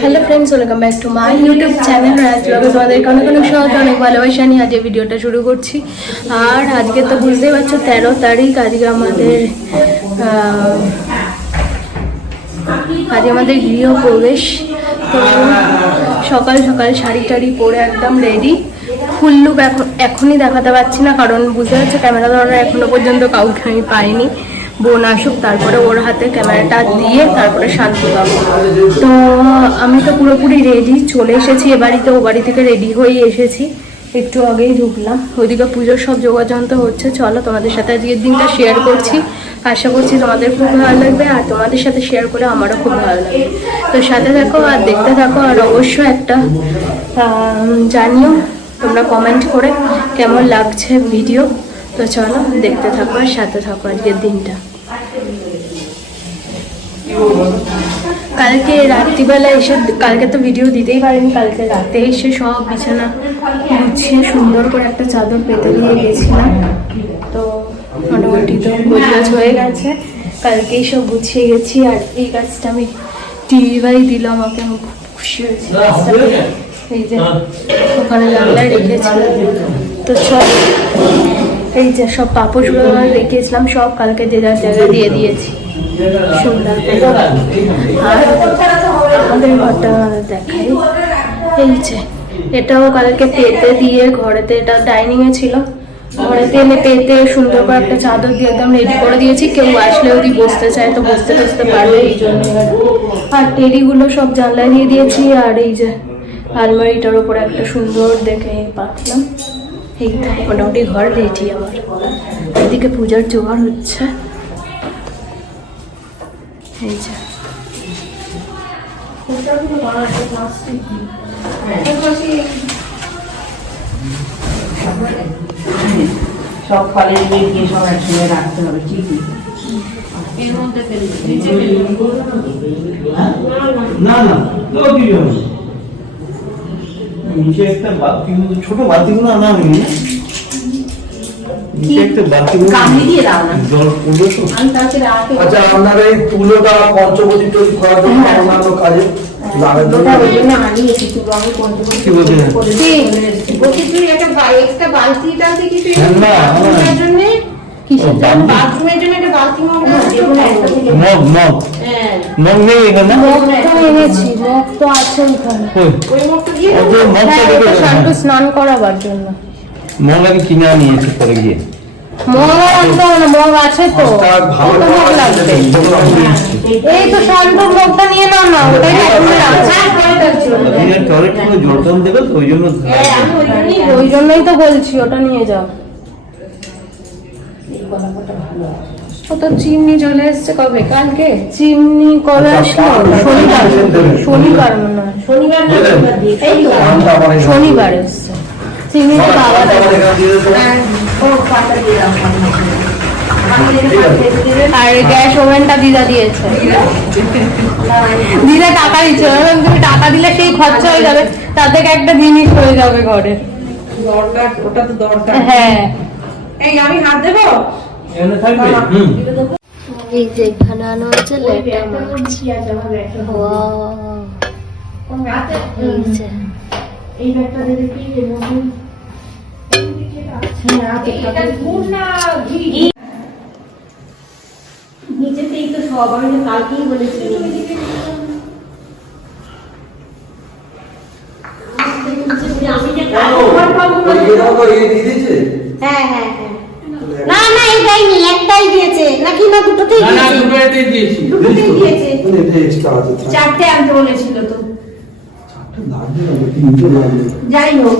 Hello friends, welcome back to my YouTube channel Raj ব্লগে। তোমাদের অনেক অনেক সহজ অনেক ভালোবাসা নিয়ে আজকে ভিডিওটা শুরু করছি। আর আজকে তো বুঝতেই পারছো 13 তারিখ। আজকে আমাদের গৃহপ্রবেশ। তো সকাল সকাল শাড়ি টাড়ি পরে একদম রেডি। ফুল লুক এখনই দেখাতে পারছি না, কারণ বুঝতে পারছো ক্যামেরা ধরার এখনো পর্যন্ত কাউকে আমি পাইনি। বোন আসুক, তারপরে ওর হাতে ক্যামেরাটা দিয়ে তারপরে শান্ত পাবো। তো আমি তো পুরোপুরি রেডি, চলে এসেছি এ বাড়িতে। ও বাড়ি থেকে রেডি হয়ে এসেছি, একটু আগেই ঢুকলাম। ওইদিকে পুজোর সব যোগাযন্ত্র হচ্ছে। চলো তোমাদের সাথে আজকের দিনটা শেয়ার করছি। আশা করছি তোমাদের খুব ভালো লাগবে, আর তোমাদের সাথে শেয়ার করে আমারও খুব ভালো লাগবে। তো সাথে থাকো আর দেখতে থাকো। আর অবশ্যই একটা জানিও তোমরা কমেন্ট করে কেমন লাগছে ভিডিও। তো চলো দেখতে থাকো আর সাথে থাকো আজকের দিনটা। কালকে রাত্রিবেলা এসে, কালকে তো ভিডিও দিতেই পারিনি, কালকে রাতে এসে সব বিছানা গুছিয়ে সুন্দর করে একটা চাদর পেতে দিয়ে গেছিলাম। তো মোটামুটি তো গোছগাছ হয়ে গেছে, কালকেই সব গুছিয়ে গেছি। আর এই গাছটা আমি টিভি ভাই দিল আমাকে, আমি খুব খুশি হয়েছি। এই যে ওখানে জানলায় রেখেছিলাম। তো সব এই যে সব পাপোশগুলো রেখেছিলাম, সব কালকে যে যার জায়গায় দিয়ে দিয়েছি সুন্দর। আর আমাদের ঘরটা দেখাই, এই যে এটাও কালকে পেতে দিয়ে ঘরেতে, এটা ডাইনিংয়ে ছিল, ঘরেতে এনে পেতে সুন্দর করে একটা চাদর দিয়ে একদম রেডি করে দিয়েছি। কেউ আসলে যদি বসতে চায় তো বসতে টসতে পারবে, এই জন্য। আর টেডিগুলো সব জানলায় দিয়ে দিয়েছি। আর এই যে আলমারিটার উপরে একটা সুন্দর দেখে পাতলাম। এই মোটামুটি ঘর রেডি আমার। এদিকে পূজার জোগাড় হচ্ছে। এই যে সব ফলের দিয়ে সব একসঙ্গে রাখতে হবে, ঠিকই। না না নিচে একটা বালতি, ছোট বালতিগুলো আনা হয়নি। নিচে একটা বালতিগুলো জল পড়বে তো। আচ্ছা, আপনার এই তুলোটা পঞ্চবতী তৈরি করার জন্য অন্যান্য কাজে স্নান করাবার জন্য মগ আমি কিনে নিয়েছি পরে গিয়ে। মগ আনতে হবে না, মগ আছে তো। মগ লাগবে, এই তো শান্তর মগটা নিয়ে নাও না, ওটাই জল টল দেবে তো, ওই জন্যই তো বলছি ওটা নিয়ে যাও। ও তো চিমনি চলে এসছে কবে? কালকে চিমনি কবে আসলো? শনিবার মনে হয়, শনিবার এসছে চিমনি। তো বাবা আর গ্যাস ওভেনটা দিদা দিয়েছে। দিদা টাকা দিচ্ছে, তুমি টাকা দিলে সেই খরচা হয়ে যাবে, তার থেকে একটা জিনিস হয়ে যাবে ঘরে। দরকার, ওটা তো দরকার। হ্যাঁ, এই আমি হাত দেবো। এই যে এখানে আনো আছে লেটা মাছ। এই ব্যাগটা দেখে কি নিচেতেই তো সব, আমি কালকেই বলেছি। হ্যাঁ হ্যাঁ হ্যাঁ, না না এই দেয়নি, একটাই দিয়েছে নাকি? না দুটোতেই দিয়েছে, দুটোতেই দিয়েছে। চারটে আনতে বলেছিল তো, যাই হোক।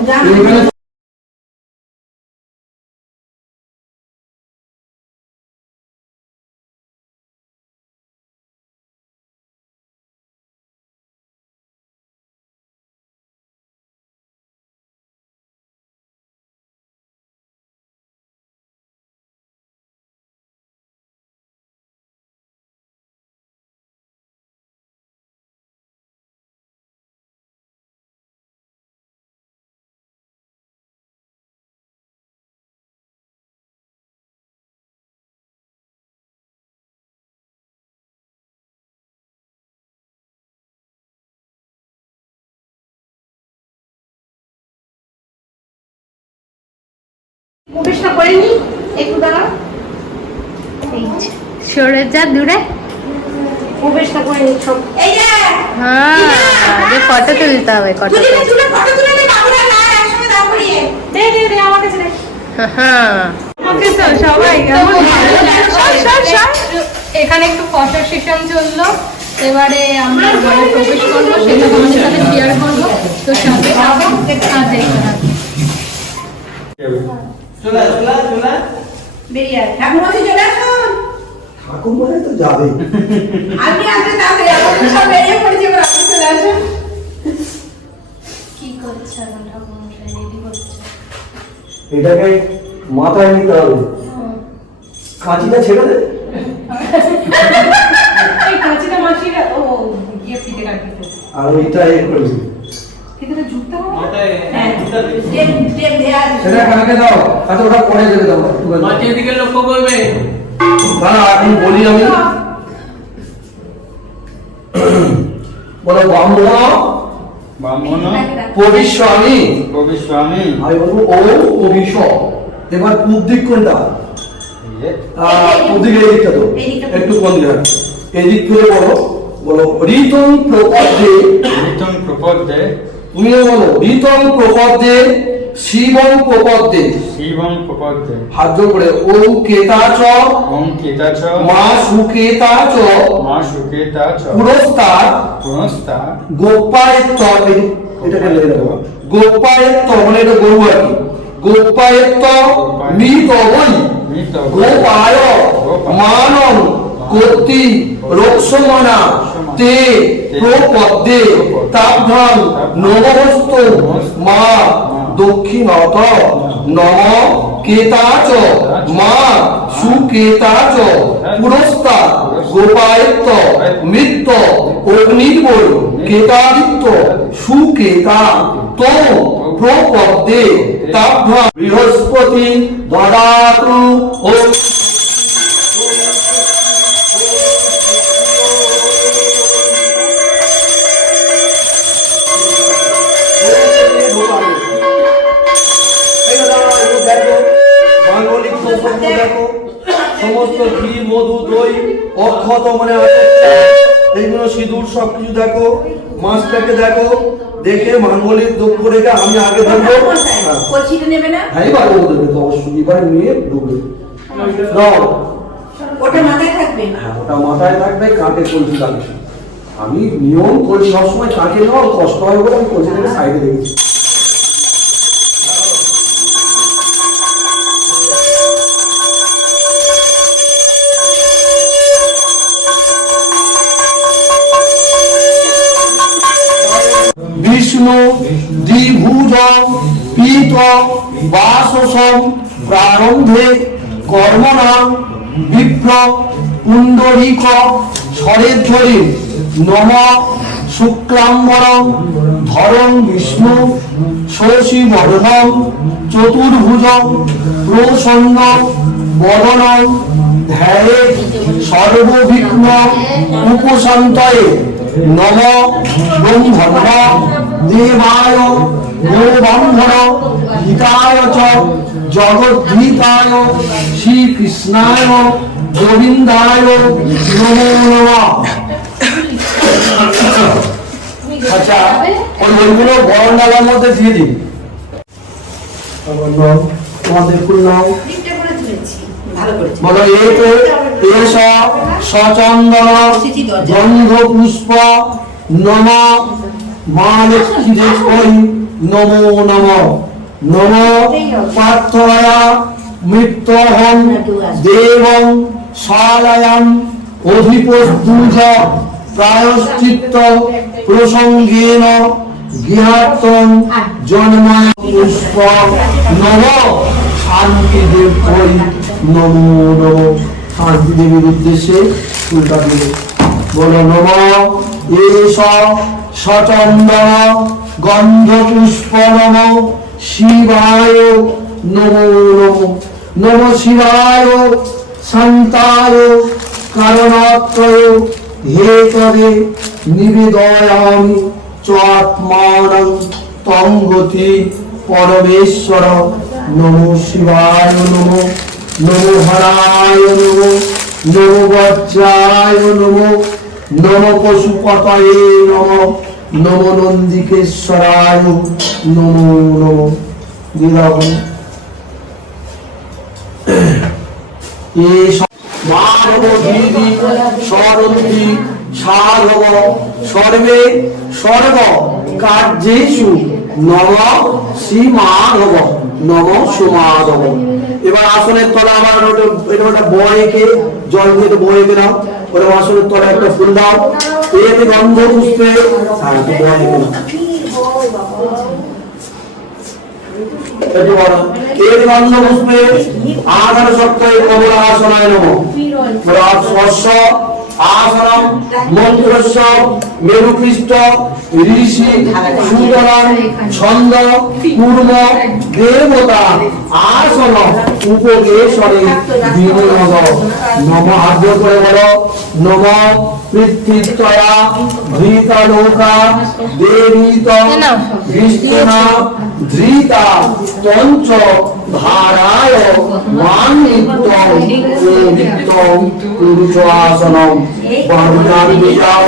প্রবেশটা করিনি একটু দাঁড়া, এই যে, সরে যা দূরে। প্রবেশটা করিনি সব। এই যে হ্যাঁ, ফটো তুলতে হবে, ফটো তুলে ফটো তুলে নে, বাবুরা না একসঙ্গে দাও করিয়ে দে আমার কাছে দে। হ্যাঁ ওকে, তো সবাই কেমন এখানে একটু ফটো সেশন চললো। এবারে আমরা ঘরে প্রবেশ করবো, সেটা তোমাদের সাথে শেয়ার করবো। তো সাথে থাকো আর দেখতে থাকো। বেরিয়ে আয়, ঠাকুমা চলে আসুন। ঠাকুমারে তো যাবে। আপনি আসলে তাড়াতাড়ি আমাদের সব বেরিয়ে পড়েছে, এবার আপনি চলে আসুন। কি করছে এখন ঠাকুরমশাই? রেডি করছে। এটাকে মাথায় নিতে হবে, কাঁচিটা ছেড়ে দে। এই কাঁচিটা মাসিরা ও গিয়ে ফিতে কাটতে, আর ওইটা এ করবি, ফিতেটা ঝুঁকতে হবে। মাথায় হ্যাঁ দুটা দিন। টেপ দেয়া আছে। সেটা কাকে দাও, আচ্ছা ওটা পরে যেতে দাও। মাটির দিকে লক্ষ্য করবে। দাঁড়া এখন বলি আমি, বলো ব্রাহ্মণ ব্রাহ্মণ পবিস্বামী, কবিস্বামী আমি বলবো ও পবিশ। এবার পূব দিক কোনটা? পূব দিকে এই দিকটা তো একটু কোন দিকে, এই দিক থেকে বলো, বলো ঋতং প্রপদ্যে, ঋতং প্রপদ্যে তুমিও বলো ঋতং প্রপদ্যে শিবং প্রপদ্যে, শিবং প্রপদ্যে হাত জোড় করে ওম কেতা চ ওম কেতা চ মা সুকেতা চ মা সুকেতা চ পুরস্তার পুনস্তা গোপায়েত্ত, এটাকে লিখে দেবো, গোপায়েত্ত মানে এটা গরু আর কি, গোপায়েত্ত মৃত বই মৃত গোপায় মানং কর্তি রক্ষমনা তে প্রপদ্যে তাভ্যাং নমস্ত মা দক্ষিণত নম কেতা চ মা সুকেতা চ পুরস্তা গোপায়েত্ত মৃত্য অগ্নির্বর কেতাদিত্য সুকেতা তো প্রপদ্যে তাভ্যাং বৃহস্পতি দদাতু ও সমস্ত ঘি মধু দই অক্ষত মানে এইগুলো সিঁদুর সবকিছু দেখো, মাছটাকে দেখো, দেখে মাঙ্গলিক দক্ষ রেখে আমি আগে ধরবো। কলসিটা নেবে না? হ্যাঁ এবার ও দেবে তো অবশ্যই, এবার নিয়ে ঢুকবে। দাও। ওটা মাথায় থাকবে। হ্যাঁ ওটা মাথায় থাকবে, কাঁটে কলসি থাকবে। আমি নিয়ম করি সবসময় কাঁটে নেওয়া কষ্ট হয় বলে আমি কলসিটাকে সাইডে রেখেছি। বিষ্ণু দ্বিভুজ পীত বাসসম প্রারম্ভে কর্মণা বিপ্র পুণ্ডরিক স্বরেধ্বরি নম শুক্লাম্বর ধরং বিষ্ণু শশী বর্ধন চতুর্ভুজ প্রসন্ন বদন ধ্যায়ে সর্ববিঘ্ন উপশান্তয়ে নম ব্রহ্মণ্য দেবায় গোবন্ধন হিতায় চ জগদ্ধিতায় শ্রীকৃষ্ণায় গোবিন্দায় নমো নমঃ। আচ্ছা ওই বইগুলো বর্ণালার মধ্যে দিয়ে দিন। তোমাদের ফুল নাও বলো এতে এস সচন্দন গন্ধ পুষ্প নম মা লক্ষ্মী নমো নম নম পার্থয়া মৃত্যহং দেবং শালায়াম অধিপস্তুজ প্রায়শ্চিত্ত প্রসঙ্গেন গৃহাত্তং জন্মায় পুষ্প নম শান্তি দেব নমো নম। শান্তি দেবীর উদ্দেশ্যে ফুলটা দিল, বলো নম এস সচন্দন গন্ধ পুষ্প নম শিবায় নমো নম নম শিবায় শান্তায় কারণাত্রয় হেতবে নিবেদয়ামি চাত্মানং তং গতি পরমেশ্বর নমো শিবায় নমো, নমো হরায় নমো, নমো বজ্রায় নমো, নমো পশুপতয়ে নমো, নমো নন্দিকেশ্বরায় নমো নমো। দিদাবন মাধব দিদি সরন্তি সাধব সর্বে সর্ব কার্যেষু নম শ্রী মাধব নম সুমাধব। এবার আসনের তলা আমার এটা ওটা বয়েকে জল দিয়ে বয়েকে নাও, ওটা আসনের তলা একটা ফুল দাও, এতে গন্ধ পুষ্পে বয়েকে নাও, এর গন্ধ পুষ্পে আধার সপ্তাহে কমল আসনায় নম। স্বস্ব আসনম মন্ত্রস্য মেরুপৃষ্ঠ ঋষি সুতরাং ছন্দ কূর্ম দেবতা আসন উপবেশনে বিনিয়োগ। নম আদ্য করে বলো নম পৃথিবীতয়া ধৃতা নৌকা দেবীত বিষ্ণুনা ধৃতা তঞ্চ ধারায় মানিত্যং নিত্যং পুরুষাসনম বর্ণান বিজাও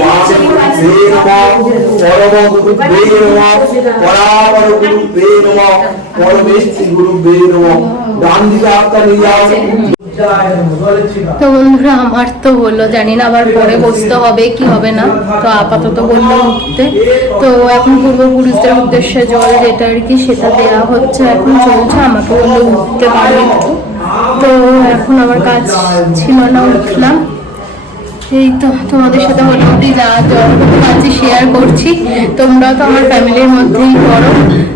বামে নমঃ পরম গুরুবে নমঃ পরাপর গুরুবে নমঃ পরমেশ্বর গুরুবে নমঃ। ডান দিকে হাতটা নিয়ে যাও। তো বন্ধুরা আমার তো বললো, জানি না আবার পরে বসতে হবে কি হবে না, তো আপাতত বললো উঠতে। তো এখন পূর্বপুরুষদের উদ্দেশ্যে জল যেটা আর কি সেটা দেওয়া হচ্ছে, এখন চলছে। আমাকে বললো উঠতে পারবে একটু, তো এখন আমার কাজ ছিল না, উঠলাম। এই তো তোমাদের সাথে মোটামুটি যা যতটুকু পাচ্ছি শেয়ার করছি। তোমরাও তো আমার ফ্যামিলির মধ্যেই পড়ো,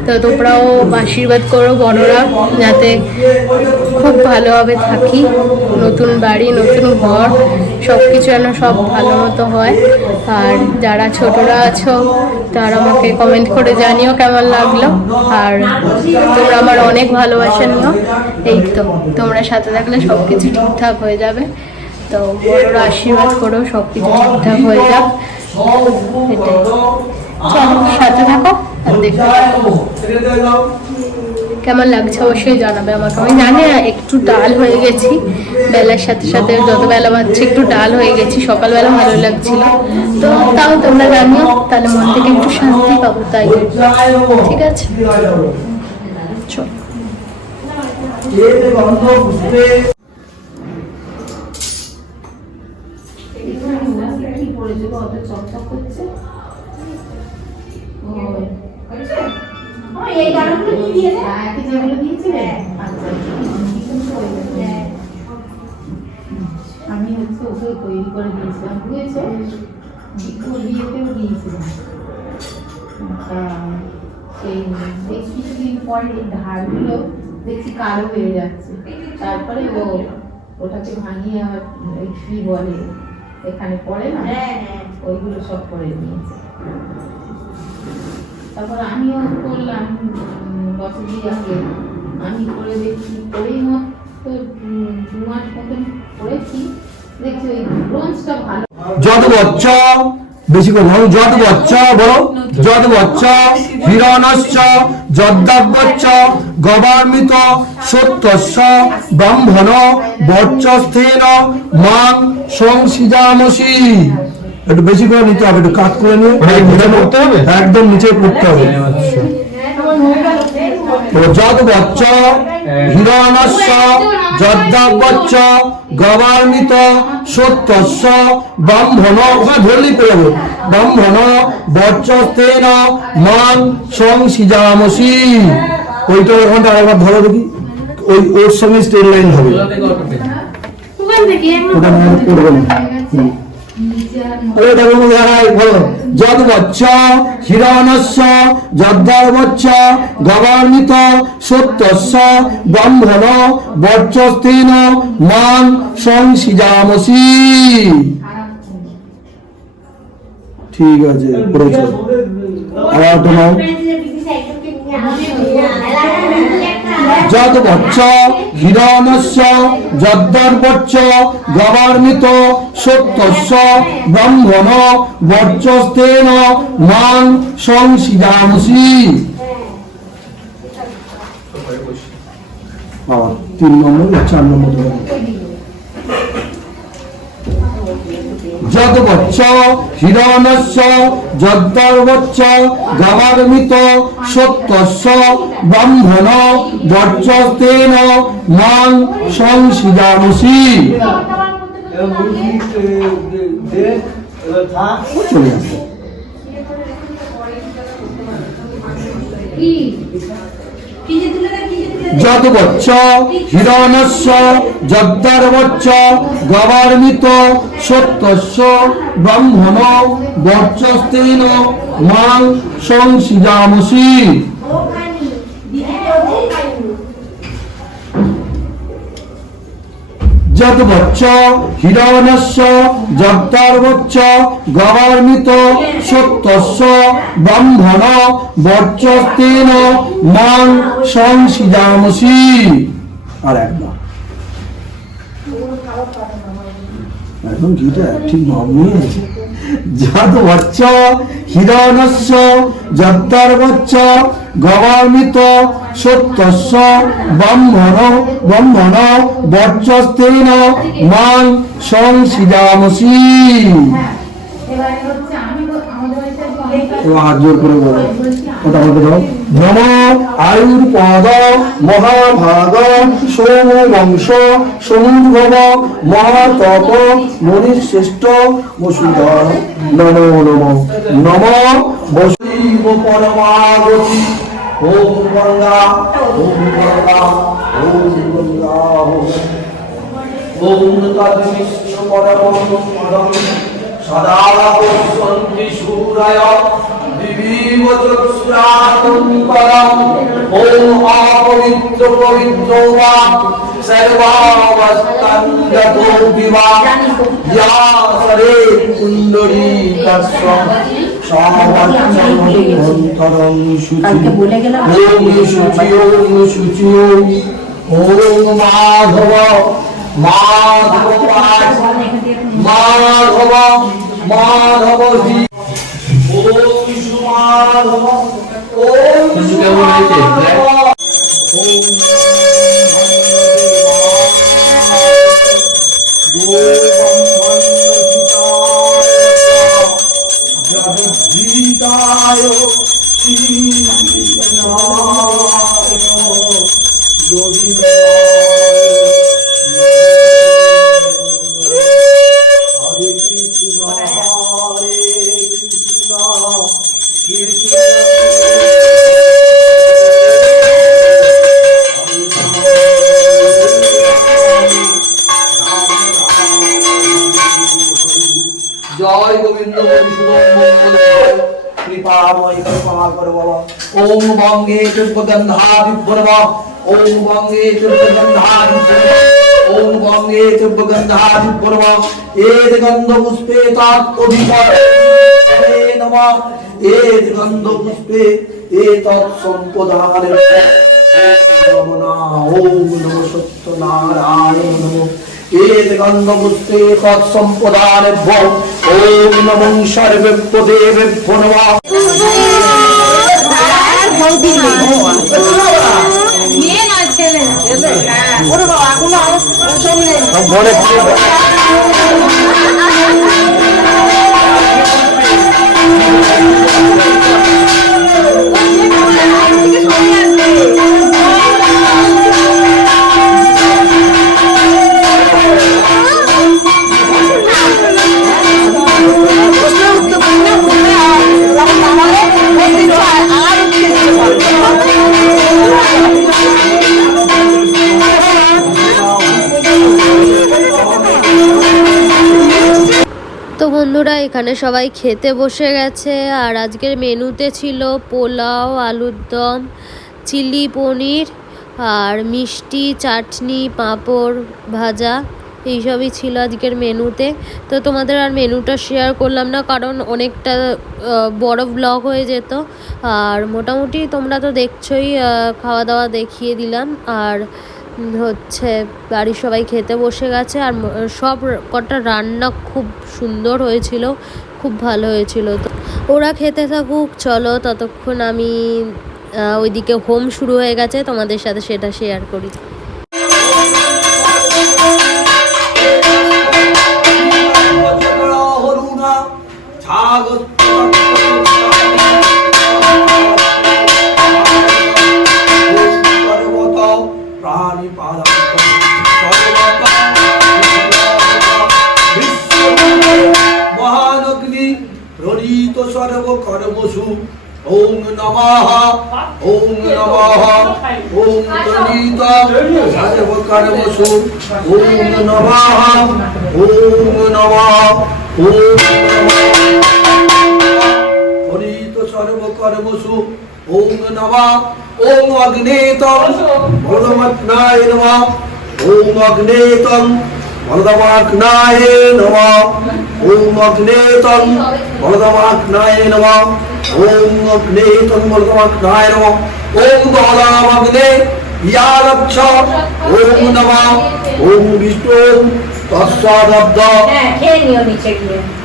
তো তোমরাও আশীর্বাদ করো বড়রা, যাতে খুব ভালোভাবে থাকি, নতুন বাড়ি নতুন ঘর সব কিছু যেন সব ভালো মতো হয়। আর যারা ছোটরা আছো তারা আমাকে কমেন্ট করে জানিও কেমন লাগলো। আর তোমরা আমার অনেক ভালোবাসা নিও। এই তো তোমরা সাথে থাকলে সব কিছু ঠিকঠাক হয়ে যাবে। তো বড়রা আশীর্বাদ করো সব কিছু ঠিকঠাক হয়ে যাক, এটাই। চলো সাথে থাকো আর দেখতে থাকো। কেমন লাগছে অবশ্যই জানাবে আমাকে। আমি জানি একটু ডাল হয়ে গেছি, বেলার সাথে সাথে যত বেলা বাড়ছে একটু ডাল হয়ে গেছি। সকালবেলা ভালো লাগছিল, তো তাও তোমরা জানিও, তাহলে মন থেকে একটু শান্তি পাবো। তাই ঠিক আছে, চল। আমি হচ্ছে ওকে তৈরি করে দিয়েছিলাম, বুঝেছো? বিয়েতেও দিয়েছিলাম। সেই বেশ কিছুদিন পর এই ধারগুলো দেখছি কালো হয়ে যাচ্ছে। তারপরে ওটাকে ভাঙিয়ে কি বলে এখানে পড়ে না, ওইগুলো সব করে দিয়েছে। তারপর আমিও করলাম বছর আগে, আমি করে দেখছি, করেই মতো 2 মাস মতন করেছি, দেখছি ওই ব্রোঞ্জটা ভালো। যত বচ্চ বেশি করে বলো, যত বচ্চ বলো, যত বচ্চ হিরণশ্চ যদ্দাব্বচ্চ গবার্মিত সত্যস্য ব্রহ্মণ বর্চস্থেন মাং সংসিজামসি। একটু বেশি করে নিতে হবে, একটু কাট করে নিয়ে পড়তে হবে, একদম নিচে পড়তে হবে। যদ বচ্চ হিরণস্য যদ্দাব্বচ্চ গবার্মিত সত্যস্য ব্রহ্মণ, ওখানে ধরলেই পেয়ে যাবে, ব্রহ্মণ বর্চস্থেন মাং সংসিজামসি। ওইটা ওখানটা আরেকবার ধরো দেখি, ওই ওর সঙ্গে স্ট্রেট লাইন হবে, ওটা করবে না। যদ বচ্চ হিরণস্য যদ্দার্বচ্চ গবার্মিত সত্যস্য ব্রহ্মণ বর্চস্থেন মাং সংসিজামসি। ঠিক আছে, পড়েছো। আবার তোমার যদ বচ্চ হিরণস্য যদ্দার্বচ্চ গবার্মিত সত্যস্য ব্রহ্মণ বর্চস্থেন মাং সংসিজামসি। বাবা 3 নম্বর 4 নম্বর যদবচ্চ হিরণস্য যদ্দর্বচ্চ গবার্মিত সত্যস্য ব্রাহ্মণ বর্চস্তেন মান সংসিদামসি। চলে আসো। যদবচ্চ হিরণস্য যদ্দর্বচ্চ গবার্মিত সত্যস্য ব্রাহ্মণ বর্চস্তেন মান সংসিদামসি। যদবচ্চ হিরণস্য যদ্দর্বচ্চ গবার্মিত সত্যস্য ব্রাহ্মণ বর্চস্তেন মান সংসিদামসি। আর একবার একদম গীতা ঠিক ভাব নিয়ে আছে। যদবচ্চ হিরণস্য যদ্দর্বচ্চ গবার্মিত সত্যস্য ব্রাহ্মণ বর্চস্তেন মান সংসিদামসি। হাত জোর করে বলো, ওটা বলতে দাও। নম আয়ুর্পদ মহাভাগ সোম বংশ সমুদ্ভব মহাতপ মণিশ্রেষ্ঠ বসুধর নমো নমো নম বসুধৈব পরমাগতি। ওম গঙ্গা ওম গঙ্গা ওম গঙ্গা ওম তদ্বিষ্ণু পরমপদম সদা বসন্তি সূরায় দিবিব চক্ষুরাতঙ্করম। ওম অপবিত্র পবিত্র বা সর্বাবস্থাঙ্গতো বিবা ইয়া সরে কুণ্ডলীকাস্য সাবাচ্চমন্তরং শুচি। ওম শুচি ওম শুচি ওম মাধব মাধব মাধব মাধব হি। ওম সুমাধব ওম সুমাধব ওম জগদ্ধিতায় জয় গোবিন্দ কৃপাময় কৃপা কর বাবা। ওম বঙ্গে পুষ্পগন্ধাবিভ্রম ওম বঙ্গে পুষ্পগন্ধাবিভ্রম ওম বঙ্গে পুষ্পগন্ধাবিভ্রম এদ গন্ধ পুষ্পে তৎ অধিকর নমঃ এদ গন্ধ পুষ্পে এতৎ সম্পদানে নমঃ। ওম নমঃ সত্যনারায়ণ নমঃ এদ গন্ধ পুষ্পে তৎ সম্পদানে ওম নমঃ সর্বেভ্যো দেবেভ্যো নমঃ। তো বন্ধুরা এখানে সবাই খেতে বসে গেছে। আর আজকের মেনুতে ছিল পোলাও, আলুর দম, চিলি পনির আর মিষ্টি, চাটনি, পাঁপড় ভাজা, এইসবই ছিল আজকের মেনুতে। তো তোমাদের আর মেনুটা শেয়ার করলাম না, কারণ অনেকটা বড় ব্লগ হয়ে যেত। আর মোটামুটি তোমরা তো দেখছোই, খাওয়া দাওয়া দেখিয়ে দিলাম। আর হচ্ছে বাড়ির সবাই খেতে বসে গেছে। আর সব কটা রান্না খুব সুন্দর হয়েছিল, খুব ভালো হয়েছিল। তো ওরা খেতে থাকুক, চলো ততক্ষণ আমি ওইদিকে হোম শুরু হয়ে গেছে, তোমাদের সাথে সেটা শেয়ার করি। সর্বকর্মসু ওম নমঃ ওম নমঃ ওম তনিত সর্বকর্মসু ওম নমঃ ওম নমঃ ওম তনিত সর্বকর্মসু ওম নমঃ ওম অগ্নেতম বরদমগ্নায় নমঃ ওম অগ্নেতম বরদমগ্নায় নমঃ ওম অগ্নেতম বরদমগ্নায় নমঃ ওম অগ্নেতম বরদমগ্নায় নমঃ ওম দহলামগ্নে ইয়ারচ্ছ ওম নমঃ ওম বিষ্ণু তস্যাদব্দ হ্যাঁ খেয়ে নিও নিচে গিয়ে